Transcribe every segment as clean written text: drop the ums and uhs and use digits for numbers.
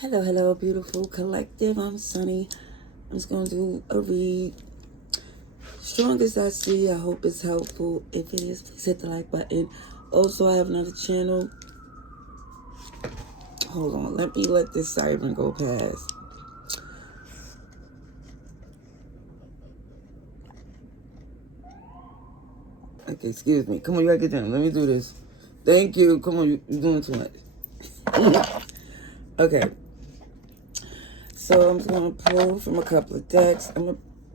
Hello, hello, beautiful collective. I'm Sunny. I'm just going to do a read. Strongest I see. I hope it's helpful. If it is, please hit the like button. Also, I have another channel. Hold on. Let this siren go past. Okay, excuse me. Come on, you gotta get down. Let me do this. Thank you. Come on, you're doing too much. Okay. So I'm just going to pull from a couple of decks.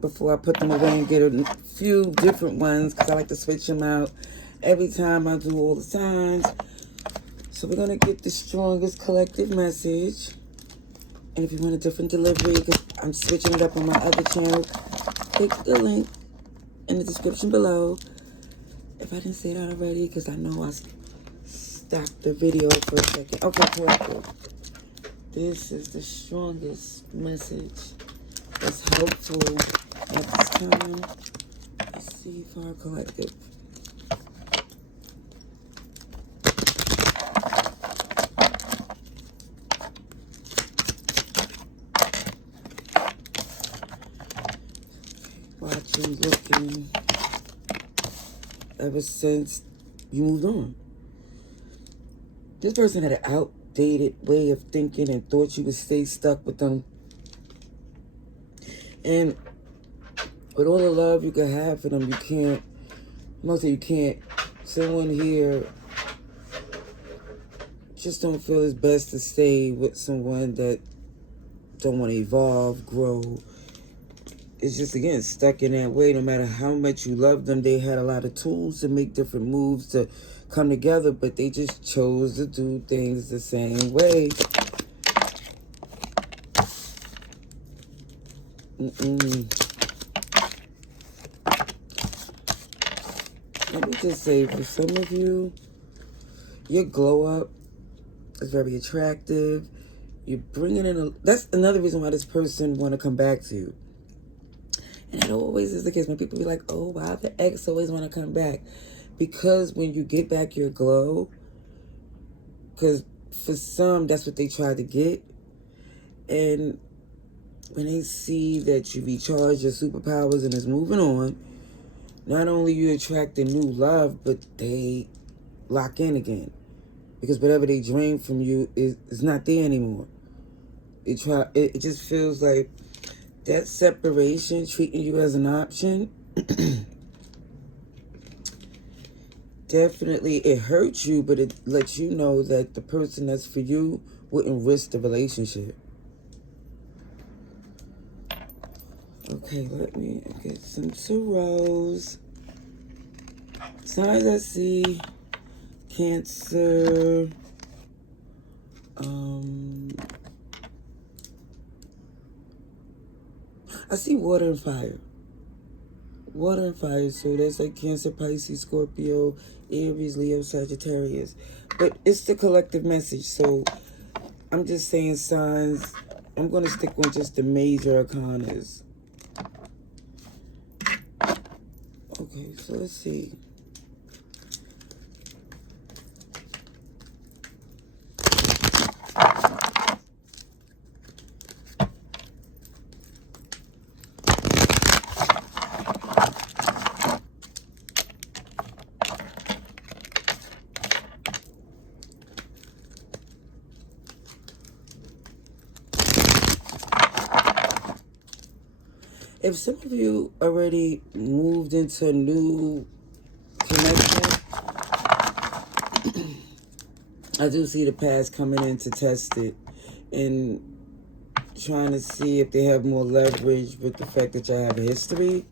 Before I put them away and get a few different ones, because I like to switch them out every time I do all the signs. So we're going to get the strongest collective message. And if you want a different delivery, because I'm switching it up on my other channel, click the link in the description below. If I didn't say that already, because I know I stopped the video for a second. Okay, collective. This is the strongest message that's helpful at this time. Let's see for our collective. Watching, looking, ever since you moved on. This person had an outdated way of thinking and thought you would stay stuck with them. And with all the love you can have for them, you can't. Someone here just don't feel it's best to stay with someone that don't want to evolve, grow. It's just, again, stuck in that way. No matter how much you love them, they had a lot of tools to make different moves to come together, but they just chose to do things the same way. Let me just say, for some of you, your glow up is very attractive. You're bringing in that's another reason why this person want to come back to you. And it always is the case when people be like, oh, why the ex always want to come back? Because when you get back your glow, because for some, that's what they try to get. And when they see that you recharge your superpowers and is moving on, not only you attract a new love, but they lock in again. Because whatever they drain from you is not there anymore. It just feels like that separation, treating you as an option, definitely it hurts you, but it lets you know that the person that's for you wouldn't risk the relationship. Okay, let me get some tarots. Signs I see: Cancer. I see water and fire. Water and fire, so that's like Cancer, Pisces, Scorpio, Aries, Leo, Sagittarius. But it's the collective message, so I'm just saying signs. I'm going to stick on just the major arcanas. Okay, so let's see. If some of you already moved into a new connection, I do see the past coming in to test it and trying to see if they have more leverage with the fact that y'all have a history.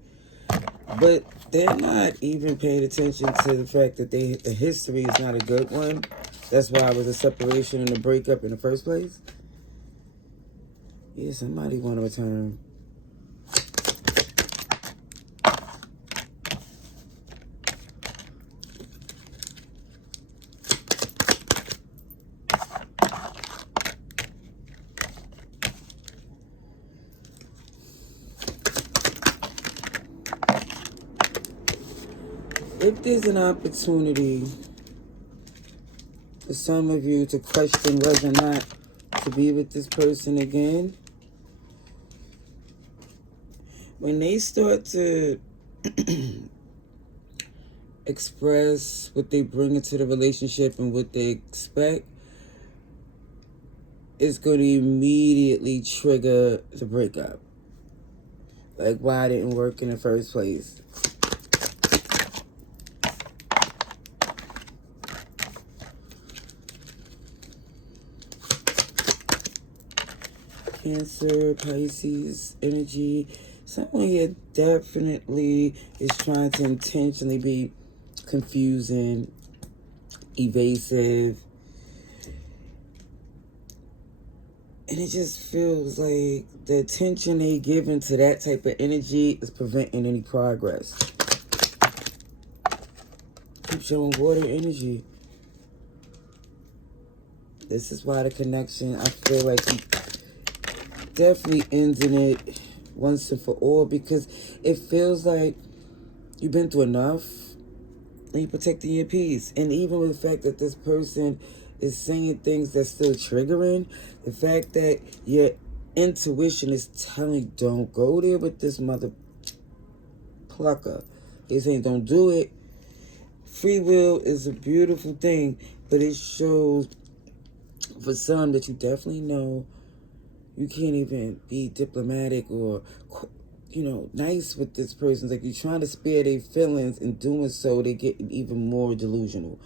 But they're not even paying attention to the fact that the history is not a good one. That's why it was a separation and a breakup in the first place. Yeah, somebody want to return. If there's an opportunity for some of you to question whether or not to be with this person again, when they start to express what they bring into the relationship and what they expect, it's going to immediately trigger the breakup. Like, why it didn't work in the first place. Cancer, Pisces energy. Someone here definitely is trying to intentionally be confusing, evasive. And it just feels like the attention they giving to that type of energy is preventing any progress. Keep showing water energy. This is why the connection, I feel like he definitely ending it once and for all, because it feels like you've been through enough and you're protecting your peace. And even with the fact that this person is saying things that's still triggering, the fact that your intuition is telling, don't go there with this mother plucker. It's saying don't do it. Free will is a beautiful thing, but it shows for some that you definitely know you can't even be diplomatic or, nice with this person. It's like you're trying to spare their feelings, and doing so, they get even more delusional.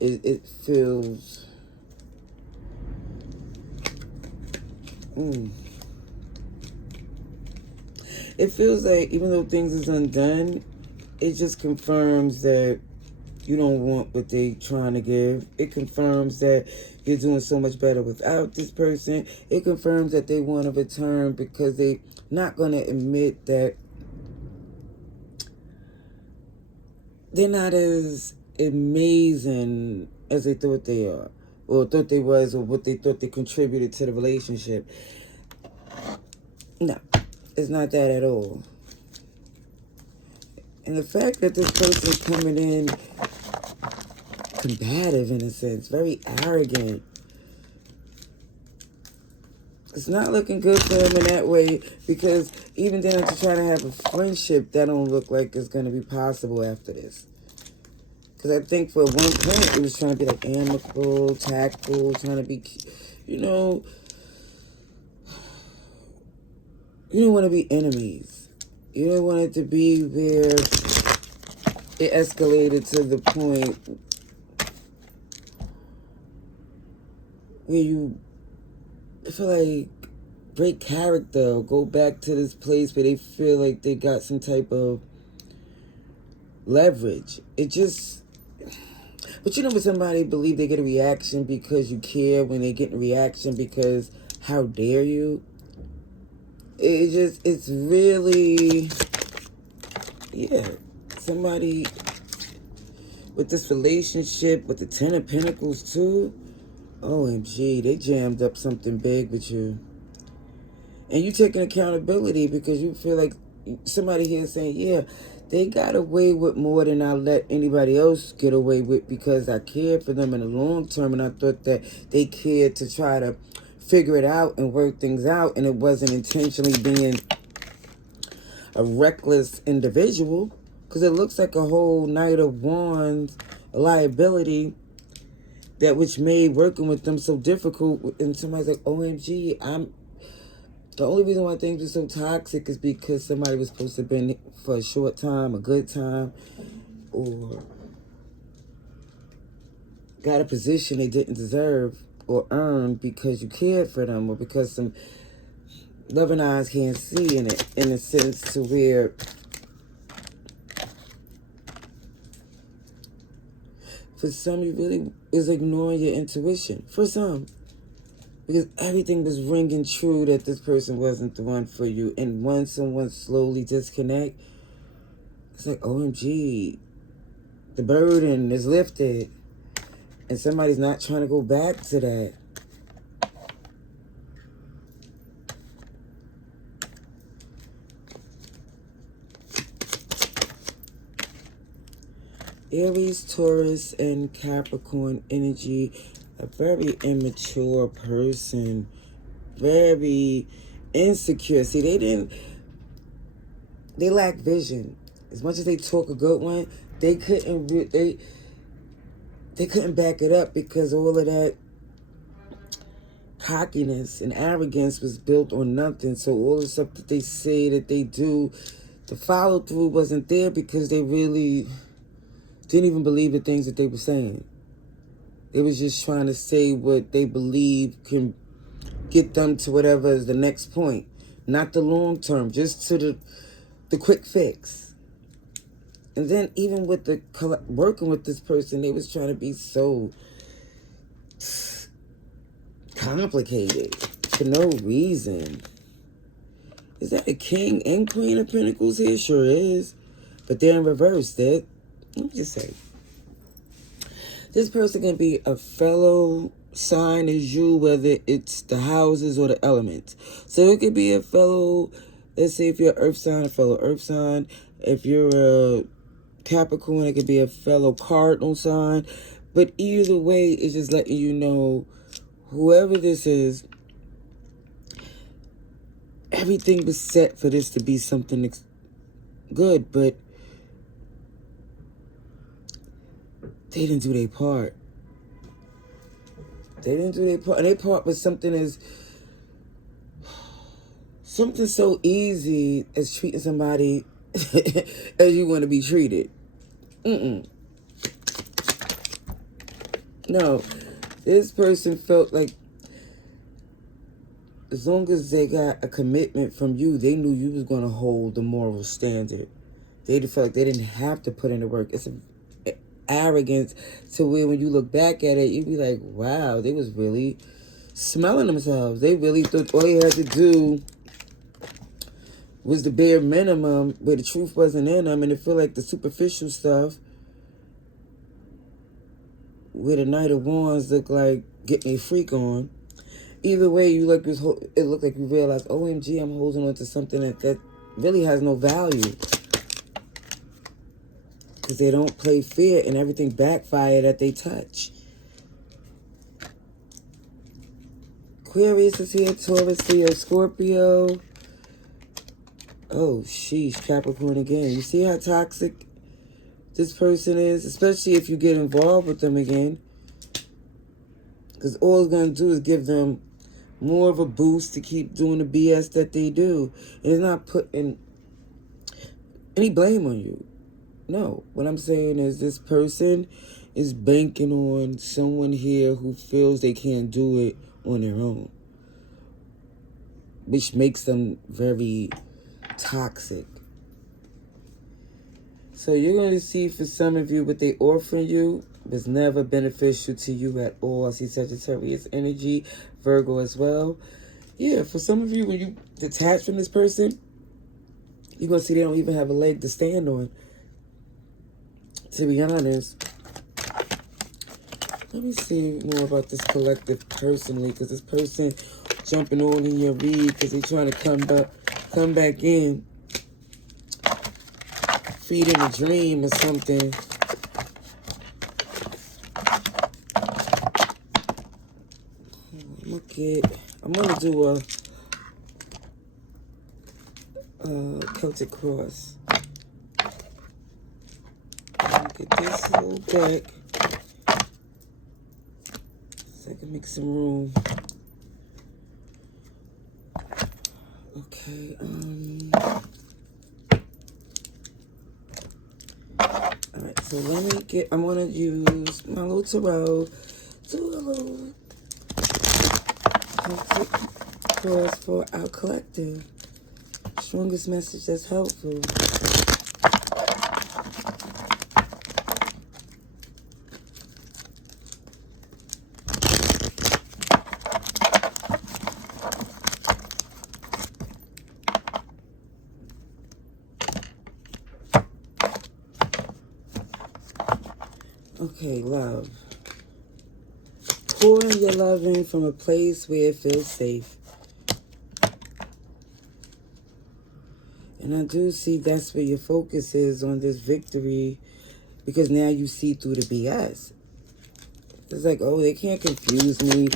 It feels... It feels like even though things is undone, it just confirms that you don't want what they trying to give. It confirms that you're doing so much better without this person. It confirms that they want to return because they not going to admit that they're not as amazing as they thought they are, or thought they was, or what they thought they contributed to the relationship. No, it's not that at all. And the fact that this person is coming in combative, in a sense, very arrogant, it's not looking good for him in that way, because even down to trying to have a friendship, that don't look like it's going to be possible after this. Because I think for one point, it was trying to be like amicable, tactful, trying to be, you don't want to be enemies. You don't want it to be where it escalated to the point where you feel like break character, or go back to this place where they feel like they got some type of leverage. It just... But when somebody believe they get a reaction because you care, when they get a reaction because how dare you? It's really, somebody with this relationship, with the 10 of Pentacles too, OMG, they jammed up something big with you. And you taking accountability because you feel like somebody here saying, yeah, they got away with more than I let anybody else get away with, because I cared for them in the long term, and I thought that they cared to try to figure it out and work things out, and it wasn't intentionally being a reckless individual, because it looks like a whole Knight of Wands liability, that which made working with them so difficult. And somebody's like, OMG, the only reason why things were so toxic is because somebody was supposed to have been for a short time, a good time, or got a position they didn't deserve or earn because you cared for them, or because some loving eyes can't see in it, in a sense to where for some you really is ignoring your intuition. For some. Because everything was ringing true that this person wasn't the one for you. And when someone slowly disconnect, it's like, OMG, the burden is lifted. And somebody's not trying to go back to that. Aries, Taurus, and Capricorn energy. A very immature person very insecure. See, they lack vision. As much as they talk a good one, they couldn't back it up, because all of that cockiness and arrogance was built on nothing. So all the stuff that they say, that they do, the follow through wasn't there, because they really didn't even believe the things that they were saying. They was just trying to say what they believe can get them to whatever is the next point. Not the long term, just to the quick fix. And then even with working with this person, they was trying to be so complicated for no reason. Is that a King and Queen of Pentacles here? Sure is. But they're in reverse. Let me just say, this person can be a fellow sign as you, whether it's the houses or the elements. So it could be a fellow, let's say if you're an earth sign, a fellow earth sign. If you're a Capricorn, it could be a fellow cardinal sign. But either way, it's just letting you know, whoever this is, everything was set for this to be something good, but they didn't do their part. They didn't do their part. And their part was something so easy as treating somebody as you want to be treated. No. This person felt like as long as they got a commitment from you, they knew you was going to hold the moral standard. They felt like they didn't have to put in the work. It's an arrogance to where when you look back at it, you'd be like, wow, they was really smelling themselves. They really thought all they had to do was the bare minimum, but the truth wasn't in them. And it feel like the superficial stuff, where the Knight of Wands look like getting a freak on. Either way, it looked like you realized, OMG, I'm holding on to something that really has no value. Because they don't play fair, and everything backfire that they touch. Aquarius is here, Taurus, Leo, Scorpio. Oh, sheesh, Capricorn again. You see how toxic this person is? Especially if you get involved with them again. Because all it's going to do is give them more of a boost to keep doing the BS that they do. And it's not putting any blame on you. No. What I'm saying is this person is banking on someone here who feels they can't do it on their own. Which makes them very toxic. So you're going to see for some of you what they offer you was never beneficial to you at all. I see Sagittarius energy, Virgo as well. Yeah, for some of you, when you detach from this person, you're going to see they don't even have a leg to stand on. To be honest. Let me see more about this collective personally, because this person jumping all in your read because they're trying to come back in, feeding a dream or something. I'm gonna do a Celtic cross. Get this whole deck so I can make some room. Okay, alright, so I'm gonna use my little tarot, do a little Celtic cross for our collective. Strongest message that's helpful. Okay, love. Pour in your loving from a place where it feels safe. And I do see that's where your focus is on this victory, because now you see through the BS. It's like, oh, they can't confuse me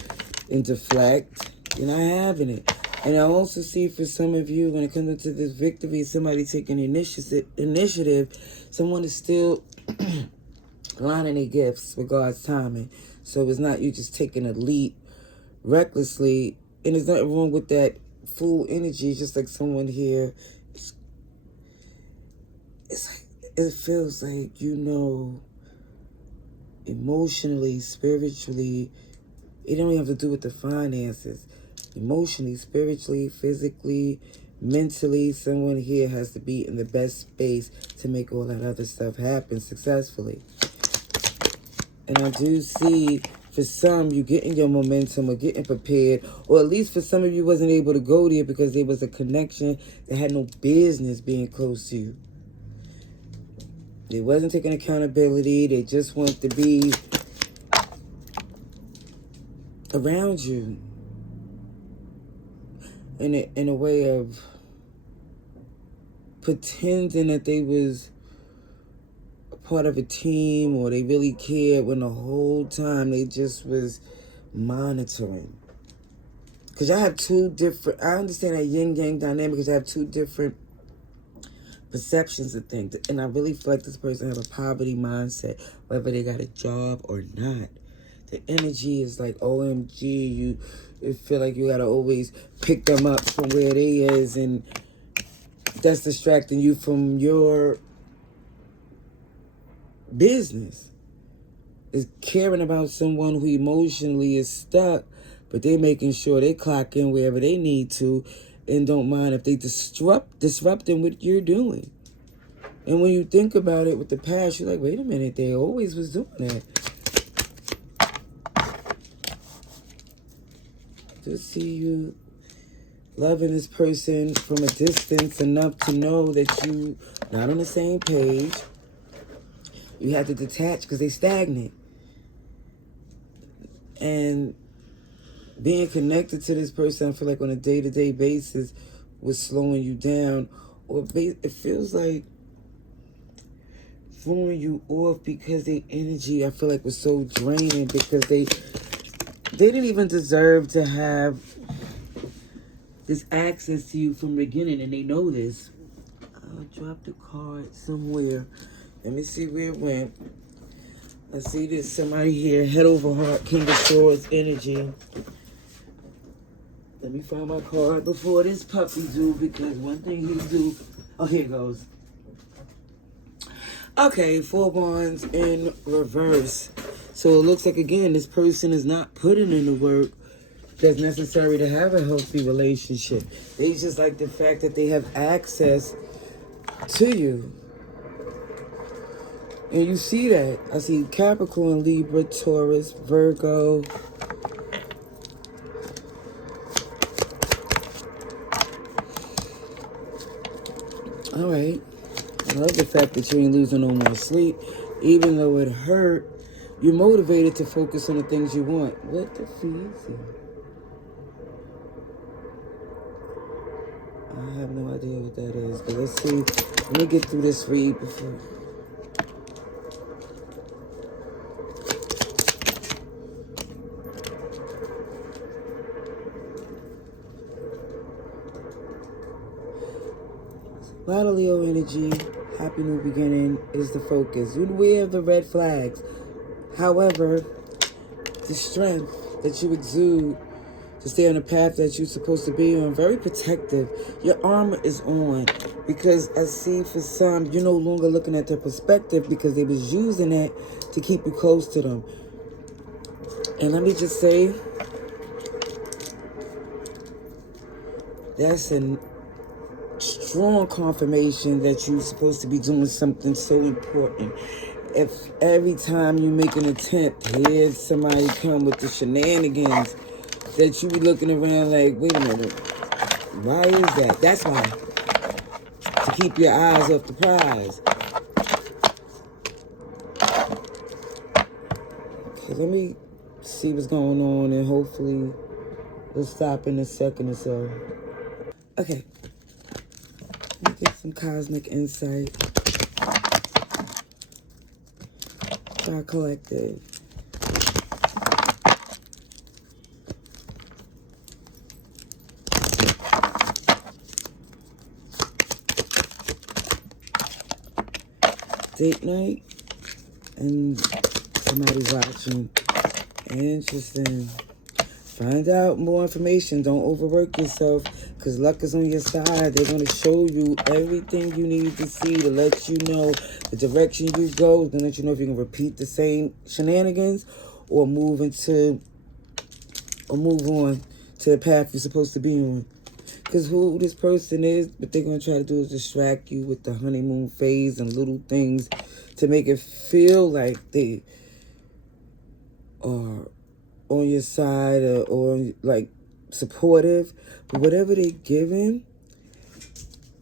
and deflect. You're not having it. And I also see for some of you, when it comes to this victory, somebody taking initiative, someone is still lining their gifts with God's timing. So it's not you just taking a leap recklessly. And there's nothing wrong with that full energy. It's just like someone here, it's like, it feels like, you know, emotionally, spiritually, it don't even have to do with the finances. Emotionally, spiritually, physically, mentally, someone here has to be in the best space to make all that other stuff happen successfully. And I do see, for some, you getting your momentum or getting prepared, or at least for some of you wasn't able to go there because there was a connection that had no business being close to you. They wasn't taking accountability. They just want to be around you in a way of pretending that they was a part of a team or they really cared, when the whole time they just was monitoring. Because I have two different, I understand that yin-yang dynamic, because I have two different perceptions of things. And I really feel like this person have a poverty mindset, whether they got a job or not. The energy is like, OMG, you feel like you gotta always pick them up from where they is, and that's distracting you from your business. Is caring about someone who emotionally is stuck, but they making sure they clock in wherever they need to, and don't mind if they disrupting what you're doing. And when you think about it with the past, you're like, wait a minute, they always was doing that. To see you loving this person from a distance enough to know that you not on the same page. You have to detach because they stagnant. And being connected to this person, I feel like on a day-to-day basis, was slowing you down. Or it feels like throwing you off because their energy, I feel like, was so draining, because they didn't even deserve to have this access to you from the beginning, and they know this. I'll drop the card somewhere. Let me see where it went. I see there's somebody here, head over heart, King of Swords energy. Let me find my card before this puppy do, because one thing he do. Oh, here it goes. Okay, 4 Wands in reverse. So it looks like, again, this person is not putting in the work that's necessary to have a healthy relationship. They just like the fact that they have access to you. And you see that. I see Capricorn, Libra, Taurus, Virgo. All right. I love the fact that you ain't losing no more sleep. Even though it hurt, you're motivated to focus on the things you want. What the feezy? I have no idea what that is, but let's see. Let me get through this read before. A lot of Leo energy, happy new beginning is the focus. You're aware of the red flags. However, the strength that you exude to stay on the path that you're supposed to be on, very protective. Your armor is on, because I see for some, you're no longer looking at their perspective, because they was using that to keep you close to them. And let me just say, that's a strong confirmation that you're supposed to be doing something so important. If every time you make an attempt, here's somebody come with the shenanigans, that you be looking around like, wait a minute, why is that? That's why. To keep your eyes off the prize. Okay, let me see what's going on, and hopefully we'll stop in a second or so. Okay. Let me get some cosmic insight. God Collective. date night and somebody's watching. Interesting. Find out more information. Don't overwork yourself, because luck is on your side. They're going to show you everything you need to see to let you know the direction you go. Going to let you know if you can repeat the same shenanigans or move on to the path you're supposed to be on. Because who this person is, what they're going to try to do is distract you with the honeymoon phase and little things to make it feel like they are on your side or like supportive. But whatever they're giving,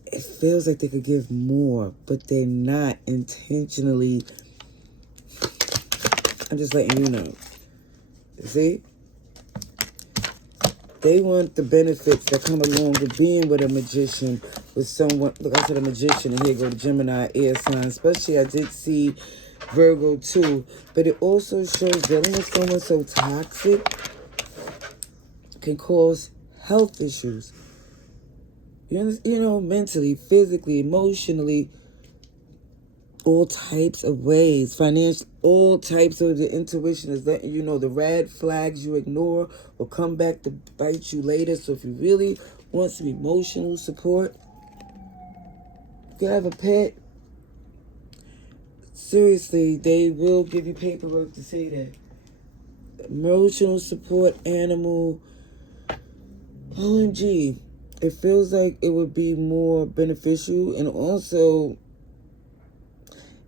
it feels like they could give more, but they're not intentionally. I'm just letting you know. See? They want the benefits that come along with being with a magician, with someone. Look, I said a magician, and here go the Gemini air sign. Especially, I did see Virgo too. But it also shows dealing with someone so toxic can cause health issues. You know, mentally, physically, emotionally, all types of ways, financial, all types of. The intuition is letting you know the red flags you ignore will come back to bite you later. So if you really want some emotional support, you can have a pet. Seriously, they will give you paperwork to say that. Emotional support animal. OMG. It feels like it would be more beneficial, and also,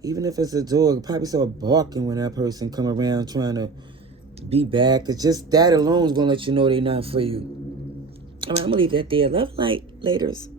even if it's a dog, probably start barking when that person come around trying to be back. Cause just that alone is gonna let you know they're not for you. All right, I'm gonna leave that there. Love, light, laters.